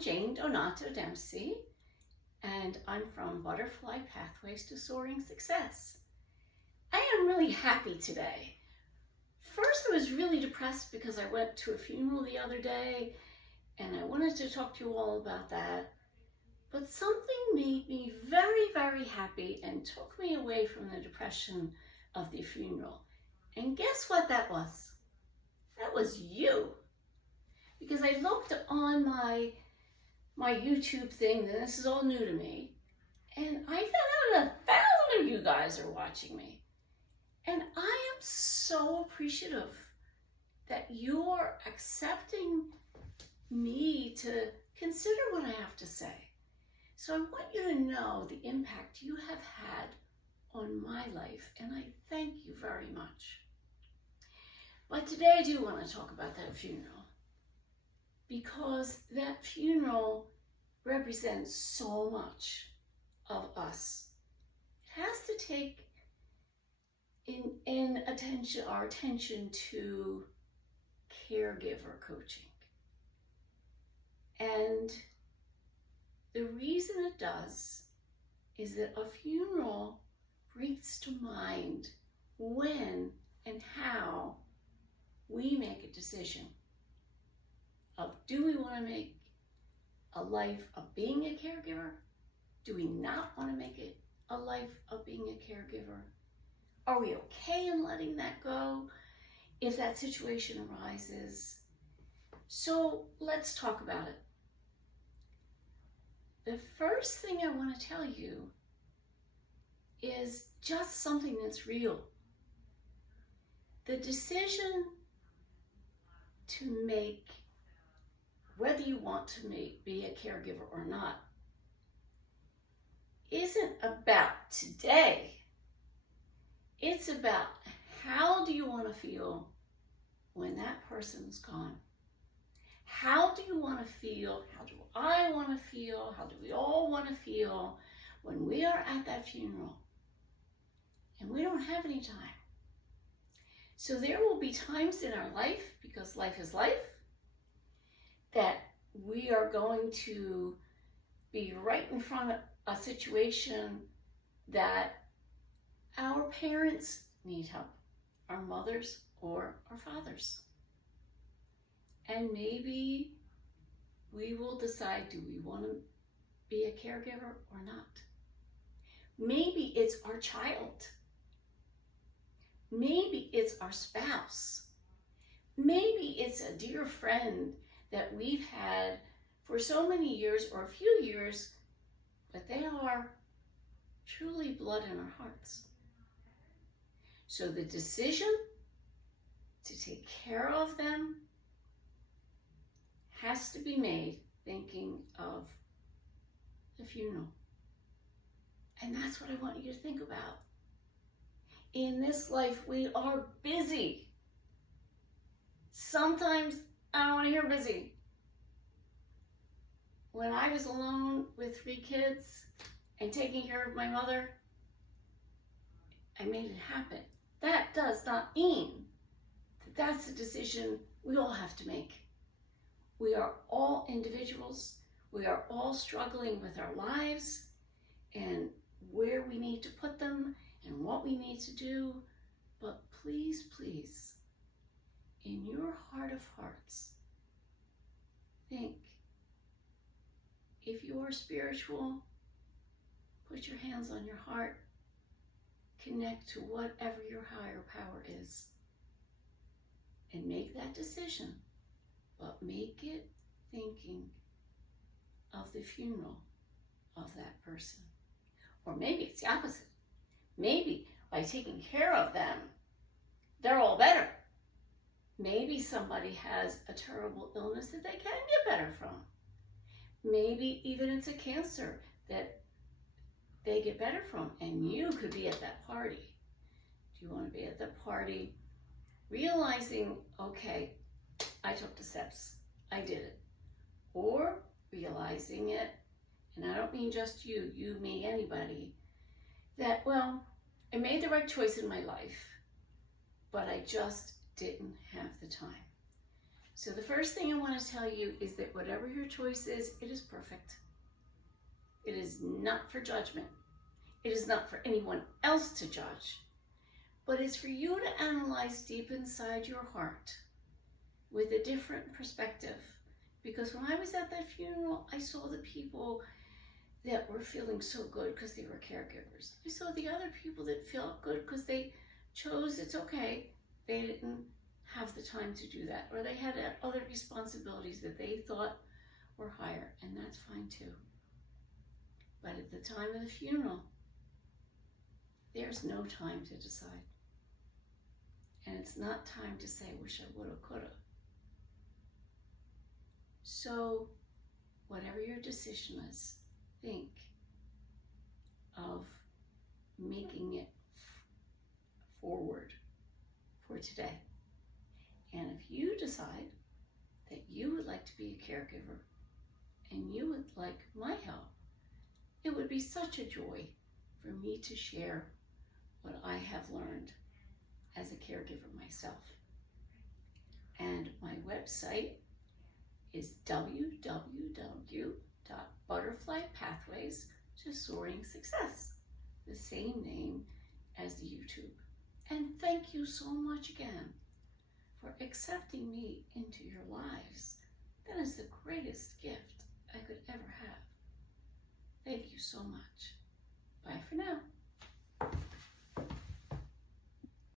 Jayne Dempsey, and I'm from Butterfly Pathways to Soaring Success. I am really happy today. First, I was really depressed because I went to a funeral the other day, and I wanted to talk to you all about that. But something made me very, very happy and took me away from the depression of the funeral. And guess what that was? That was you. Because I looked on my YouTube thing, and this is all new to me, and I found out 1,000 of you guys are watching me. And I am so appreciative that you're accepting me to consider what I have to say. So I want you to know the impact you have had on my life, and I thank you very much. But today I do want to talk about that funeral, because that funeral represents so much of us. It has to take our attention to caregiver coaching. And the reason it does is that a funeral brings to mind when and how we make a decision of, do we want to make a life of being a caregiver? Do we not want to make it a life of being a caregiver? Are we okay in letting that go if that situation arises? So let's talk about it. The first thing I want to tell you is just something that's real. The decision to make whether you want to be a caregiver or not isn't about today. It's about, how do you want to feel when that person's gone? How do you want to feel? How do I want to feel? How do we all want to feel when we are at that funeral and we don't have any time? So there will be times in our life, because life is life, that we are going to be right in front of a situation that our parents need help, our mothers or our fathers. And maybe we will decide, do we want to be a caregiver or not? Maybe it's our child. Maybe it's our spouse. Maybe it's a dear friend that we've had for so many years or a few years, but they are truly blood in our hearts. So the decision to take care of them has to be made thinking of the funeral. And that's what I want you to think about. In this life, we are busy. Sometimes I don't want to hear busy. When I was alone with 3 kids and taking care of my mother, I made it happen. That does not mean that that's a decision we all have to make. We are all individuals. We are all struggling with our lives and where we need to put them and what we need to do. But please, please, in your heart of hearts, think, if you are spiritual, put your hands on your heart, connect to whatever your higher power is, and make that decision. But make it thinking of the funeral of that person. Or maybe it's the opposite. Maybe by taking care of them, they're all better. Maybe somebody has a terrible illness that they can get better from. Maybe even it's a cancer that they get better from, and you could be at that party. Do you want to be at the party realizing, okay, I took the steps, I did it. Or realizing it, and I don't mean just you, me, anybody, that, well, I made the right choice in my life, but I just didn't have the time. So the first thing I want to tell you is that whatever your choice is, it is perfect. It is not for judgment. It is not for anyone else to judge, but it's for you to analyze deep inside your heart with a different perspective. Because when I was at that funeral, I saw the people that were feeling so good because they were caregivers. I saw the other people that felt good because they chose, it's okay, they didn't have the time to do that, or they had other responsibilities that they thought were higher, and that's fine too. But at the time of the funeral, there's no time to decide. And it's not time to say, wish I woulda, coulda. So, whatever your decision is, think of making it forward for today. And if you decide that you would like to be a caregiver and you would like my help, it would be such a joy for me to share what I have learned as a caregiver myself. And my website is www.butterflypathways to Soaring Success, the same name as the YouTube. And thank you so much again for accepting me into your lives. That is the greatest gift I could ever have. Thank you so much. Bye for now.